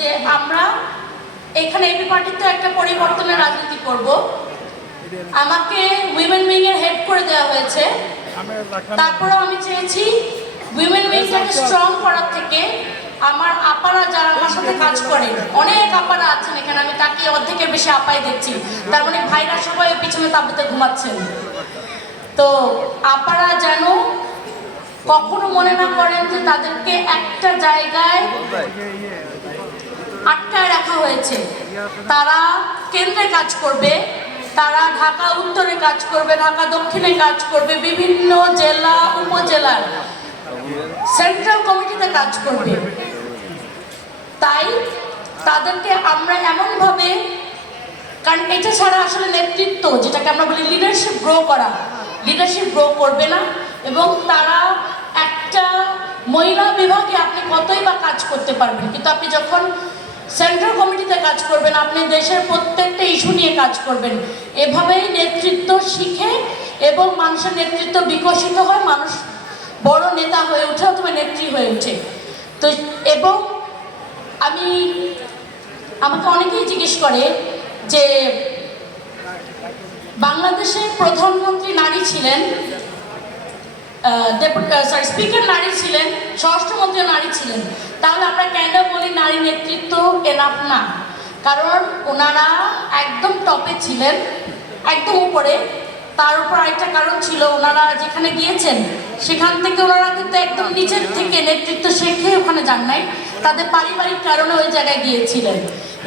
যে আমরা এখানে এবি পার্টিতে একটা পরিবর্তনের রাজনীতি করব। আমাকে উইমেন উইং এর হেড করে দেওয়া হয়েছে। তারপরে আমি চেয়েছি উইমেন উইংটাকে স্ট্রং করার থেকে আমার আপারা যারা আমার সাথে কাজ করে, অনেক আপারা আছেন এখানে, আমি তাকিয়ে অর্ধেকের বেশি আপাই দেখছি, তার মানে ভাইরা সবাই পিছনে তাঁবুতে ঘুমাচ্ছেন। তো আপারা যেন কখনো মনে না করেন যে তাদেরকে একটা জায়গায় আটকায় রাখা হয়েছে। তারা কেন্দ্রে কাজ করবে, তারা ঢাকা উত্তরে কাজ করবে, ঢাকা দক্ষিণে কাজ করবে, বিভিন্ন জেলা উপজেলার সেন্ট্রাল কমিটিতে কাজ করবে। তাই তাদেরকে আমরা এমনভাবে, কারণ এটা ছাড়া আসলে নেতৃত্ব, যেটাকে আমরা বলি লিডারশিপ গ্রো করা, লিডারশিপ গ্রো করবে না। এবং তারা একটা মহিলা বিভাগে আপনি কতই বা কাজ করতে পারবেন, কিন্তু আপনি যখন সেন্ট্রাল কমিটিতে কাজ করবেন, আপনি দেশের প্রত্যেকটা ইস্যু নিয়ে কাজ করবেন। এভাবেই নেতৃত্ব শিখে এবং মানুষের নেতৃত্ব বিকশিত হয়, মানুষ বড় নেতা হয়ে ওঠে অথবা নেত্রী হয়ে ওঠে। তো এবং আমাকে অনেকেই জিজ্ঞেস করে যে বাংলাদেশের প্রধানমন্ত্রী নারী ছিলেন, স্পিকার নারী ছিলেন, স্বরাষ্ট্রমন্ত্রী নারী ছিলেন, তাহলে আমরা কেন বলি নারী নেতৃত্ব এনাফ না? কারণ ওনারা একদম টপে ছিলেন, একদম উপরে। তার উপর আরেকটা কারণ ছিল, ওনারা যেখানে গিয়েছেন সেখান থেকে ওনারা কিন্তু একদম নিচের থেকে নেতৃত্ব শেখে ওখানে যান নাই, তাদের পারিবারিক কারণে ওই জায়গায় গিয়েছিলেন।